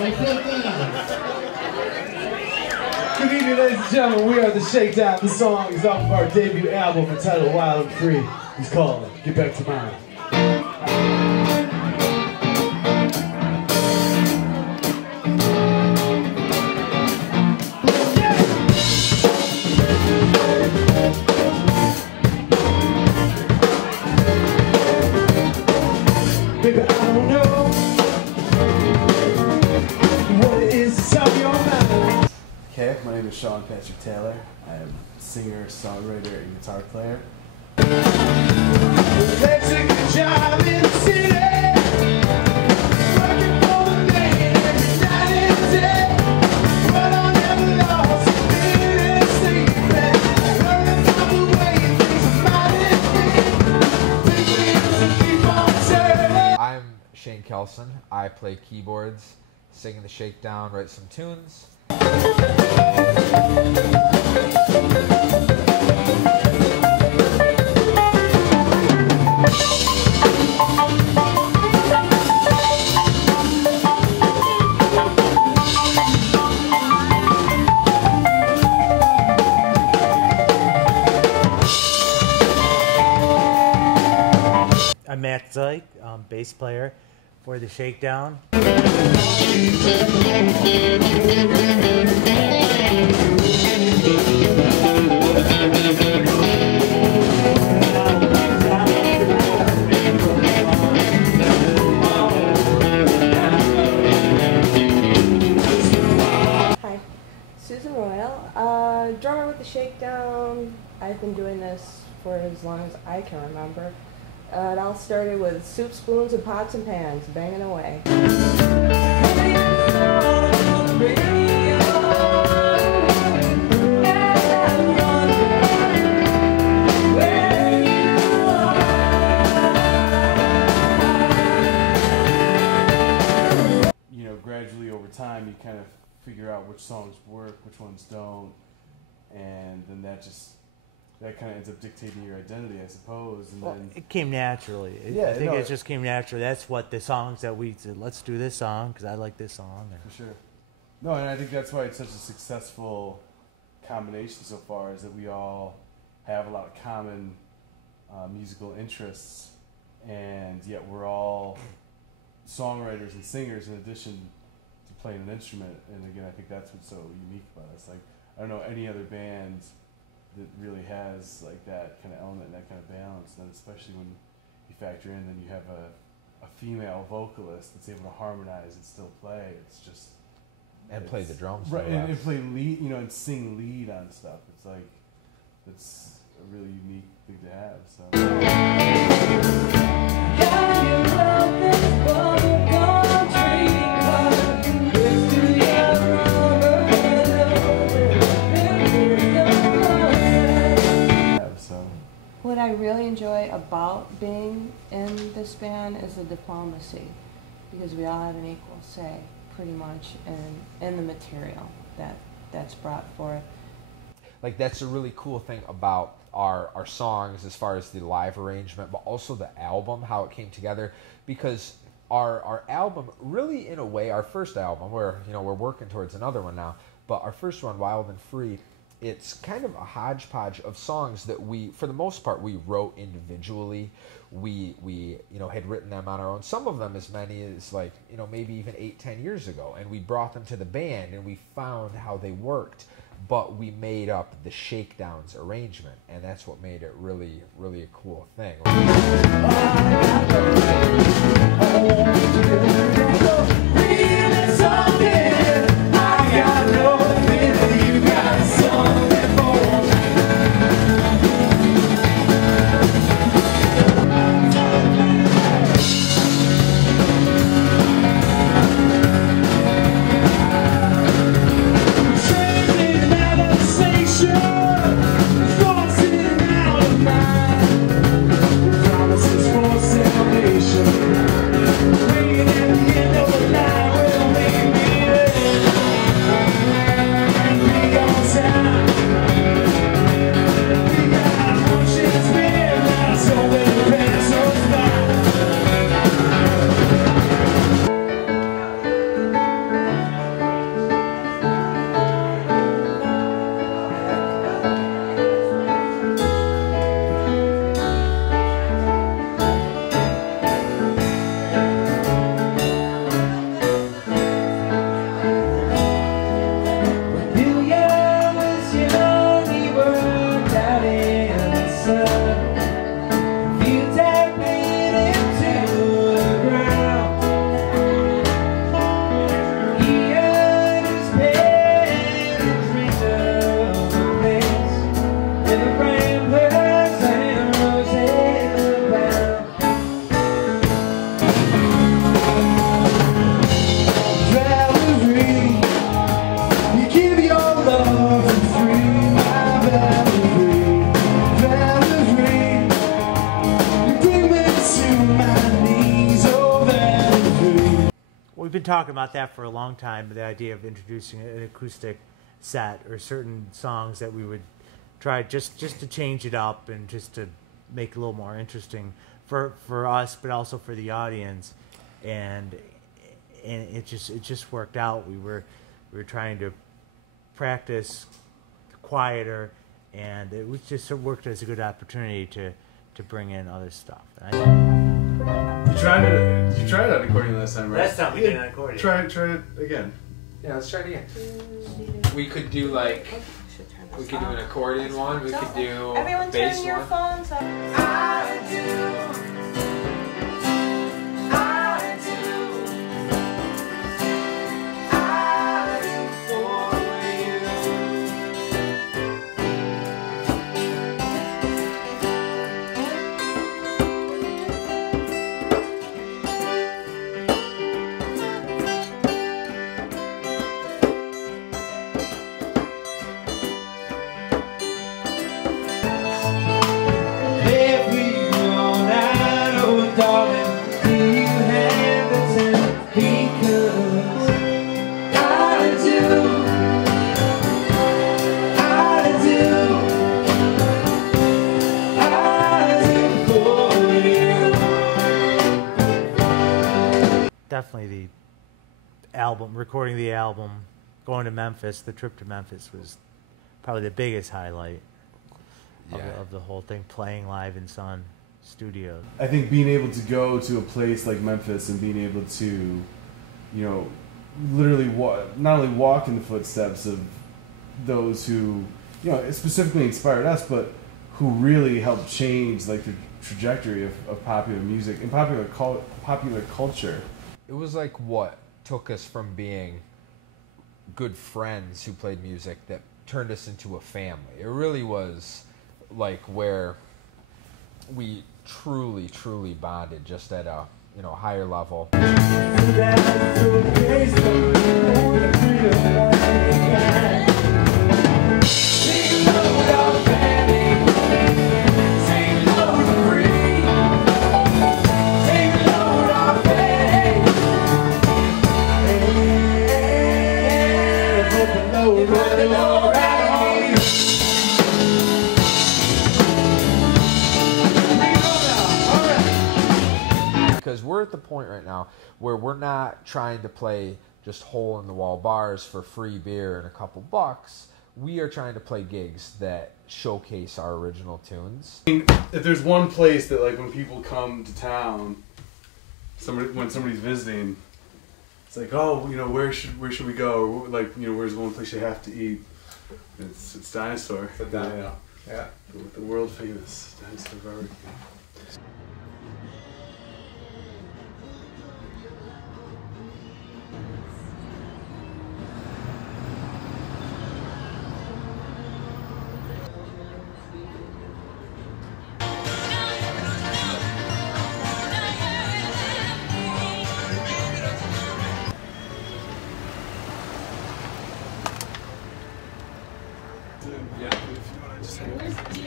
Good evening, ladies and gentlemen. We are the Shakedown. The song is off of our debut album entitled Wild and Free. It's called Get Back to Mine. Baby, I don't know what it is that's on your mind. Okay, my name is Sean Patrick Taylor. I am a singer, songwriter, and guitar player. Let's take a job in the city, working for the day, every night and day. But I'm never lost, feeling sleeping, learning from the way things might be. Keep on turning. I'm Shane Kelson. I play keyboards, sing in the Shakedown, write some tunes. I'm Matt Zeig, bass player for the Shakedown. Hi, Susan Royal, drummer with the Shakedown. I've been doing this for as long as I can remember. It all started with soup spoons and pots and pans, banging away. You know, gradually over time, you kind of figure out which songs work, which ones don't, and then that kind of ends up dictating your identity, I suppose. And Well, then it came naturally. I think it just came naturally. That's what the songs that we said, let's do this song because I like this song. for sure. No, and I think that's why it's such a successful combination so far, is that we all have a lot of common musical interests, and yet we're all songwriters and singers in addition to playing an instrument. And again, I think that's what's so unique about us. Like, I don't know any other band that really has like that kind of element and that kind of balance. And then especially when you factor in, then you have a female vocalist that's able to harmonize and still play. It's just And play the drums. right, no and less. play lead, you know, and sing lead on stuff. It's like it's a really unique thing to have. So. What I really enjoy about being in this band is the diplomacy, because we all have an equal say, pretty much, in the material that's brought forth. Like, that's a really cool thing about our songs as far as the live arrangement, but also the album, how it came together, because our album, really, in a way, our first album, we're working towards another one now, but our first one, Wild and Free, it's kind of a hodgepodge of songs that we, for the most part, we wrote individually. We had written them on our own. Some of them as many as maybe even 8-10 years ago, and we brought them to the band and we found how they worked. But we made up the Shakedowns arrangement, and that's what made it really, really a cool thing. Promises for salvation, waiting at the end of the line. We've been talking about that for a long time, the idea of introducing an acoustic set or certain songs that we would try just to change it up and just to make it a little more interesting for us, but also for the audience. And it just worked out. We were trying to practice quieter, and it was just worked as a good opportunity to bring in other stuff. You tried it on accordion last time, right? Last time we did on accordion. Try it again. Yeah, let's try it again. We could do like, we could do an accordion one. We could do Everyone a bass turn your one. phones off. Definitely the album, recording the album, going to Memphis, the trip to Memphis was probably the biggest highlight of the whole thing, playing live in Sun Studios. I think being able to go to a place like Memphis and being able to, you know, literally not only walk in the footsteps of those who, you know, specifically inspired us, but who really helped change like the trajectory of popular music and popular culture. It was like what took us from being good friends who played music that turned us into a family. It really was like where we truly bonded just at a, you know, higher level. Because we're at the point right now where we're not trying to play just hole-in-the-wall bars for free beer and a couple bucks. We are trying to play gigs that showcase our original tunes. I mean, if there's one place that, like, when people come to town, when somebody's visiting, it's like, oh, you know, where should we go? Or, like, you know, where's one place you have to eat? It's Dinosaur. Yeah. The world famous Dinosaur barbecue.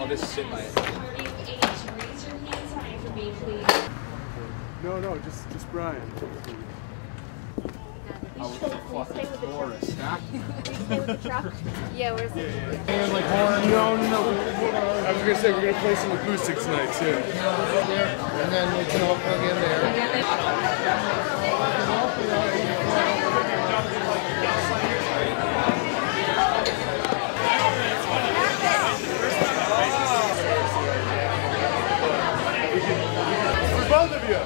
I'll just sit by it. No, just Brian. Yeah, where's it? And like horn. No. I was gonna say we're gonna play some acoustic tonight too. And then we can all plug in there. For both of you.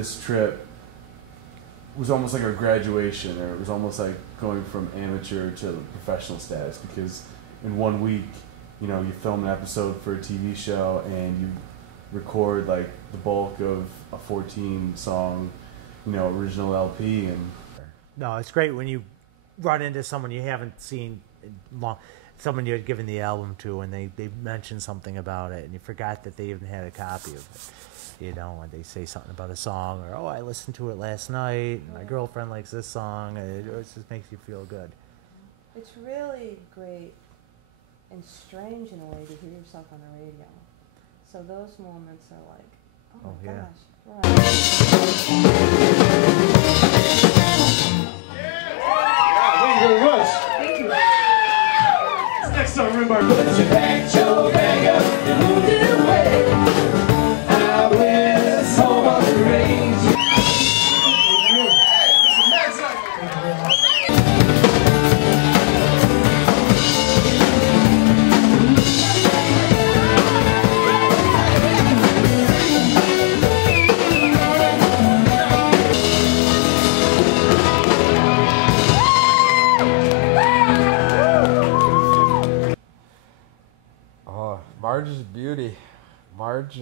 this trip was almost like a graduation, or it was almost like going from amateur to professional status, because in 1 week, you know, you film an episode for a TV show and you record like the bulk of a 14-song, you know, original LP. And No, it's great when you run into someone you haven't seen in long, someone you had given the album to, and they mention something about it, and you forgot that they even had a copy of it. You know, and they say something about a song, or, oh, I listened to it last night, and my girlfriend likes this song, and it just makes you feel good. It's really great and strange in a way to hear yourself on the radio. So those moments are like, oh my yeah. gosh. Right. Thank you very much. Thank you. This next song, remember. Put your back, your bag up, and move it away. I will so much range. Marge's beauty. Marge,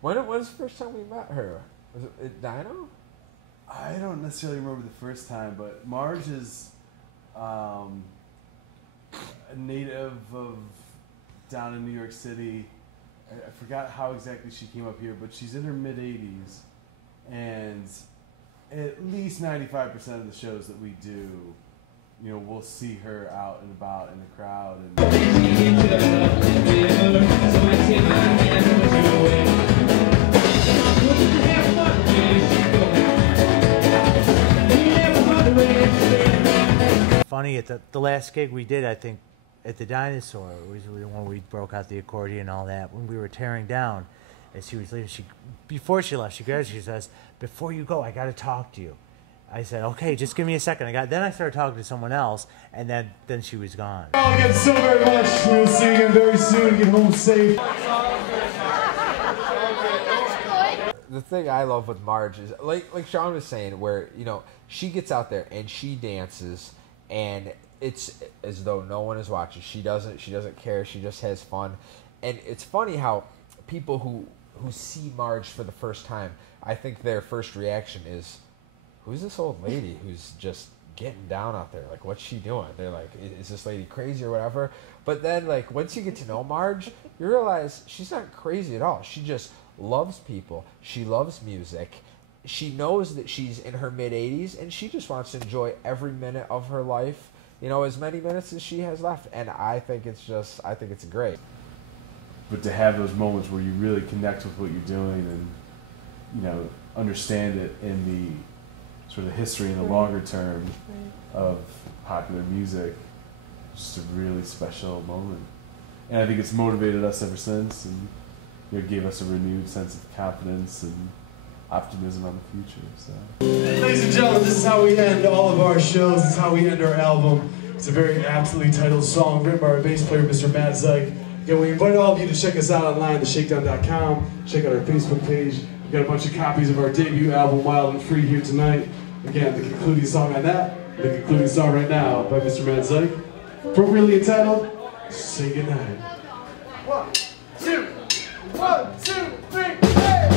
when was the first time we met her? Was it at Dino? I don't necessarily remember the first time, but Marge is a native of down in New York City. I forgot how exactly she came up here, but she's in her mid-80s, and at least 95% of the shows that we do, you know, we'll see her out and about in the crowd. Funny, at the last gig we did, I think, at the Dinosaur, it was when we broke out the accordion and all that, when we were tearing down, as she was leaving, before she left, she says, before you go, I got to talk to you. I said, okay, just give me a second. Then I started talking to someone else, and then she was gone. Thank you so very much. We'll see you again very soon. Get home safe. The thing I love with Marge is, like Sean was saying, where, you know, she gets out there and she dances, and it's as though no one is watching. She doesn't care. She just has fun. And it's funny how people who see Marge for the first time, I think their first reaction is, who's this old lady who's just getting down out there? Like, what's she doing? They're like, is this lady crazy or whatever? But then, like, once you get to know Marge, you realize she's not crazy at all. She just loves people. She loves music. She knows that she's in her mid-80s, and she just wants to enjoy every minute of her life, you know, as many minutes as she has left. And I think it's great. But to have those moments where you really connect with what you're doing and, you know, understand it in the sort of history in the longer term of popular music, just a really special moment. And I think it's motivated us ever since, and, you know, gave us a renewed sense of confidence and optimism on the future. So, Ladies and gentlemen, this is how we end all of our shows. This is how we end our album. It's a very aptly titled song written by our bass player, Mr. Matt Zeig. Again, we invite all of you to check us out online at shakedown.com. Check out our Facebook page. We've got a bunch of copies of our debut album, Wild and Free, here tonight. Again, the concluding song on that, the concluding song right now by Mr. Matt Zeig. Appropriately entitled, Say Goodnight. 1, 2, 1, 2, 3, hey!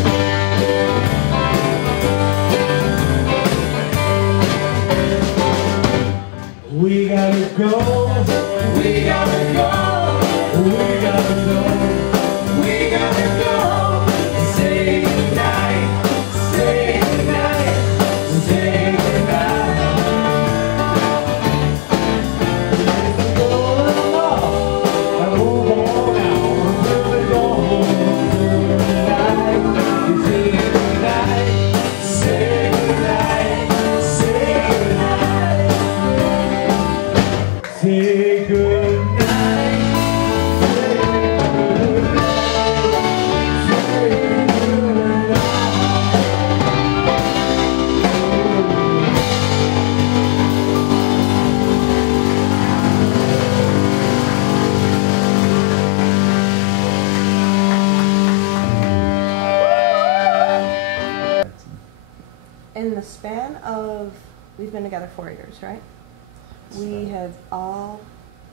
We gotta go, we gotta go, we gotta go, we gotta go. Say goodnight, say goodnight, say goodnight. Let's go along, and move on now, until we go home. Say goodnight, say goodnight, say goodnight. Say goodnight, the span of, we've been together 4 years, right? We have all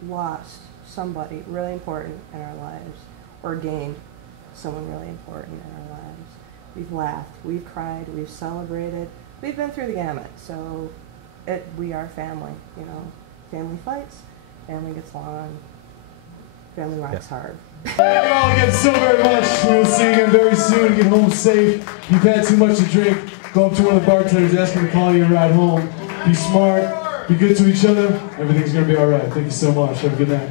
lost somebody really important in our lives, or gained someone really important in our lives. We've laughed, we've cried, we've celebrated, we've been through the gamut. So we are family, you know. Family fights, family gets long, family rocks hard. Thank you all again so very much. We will see you again very soon. Get home safe. If you've had too much to drink, go up to one of the bartenders, ask him to call you a ride home. Be smart, be good to each other. Everything's going to be all right. Thank you so much. Have a good night.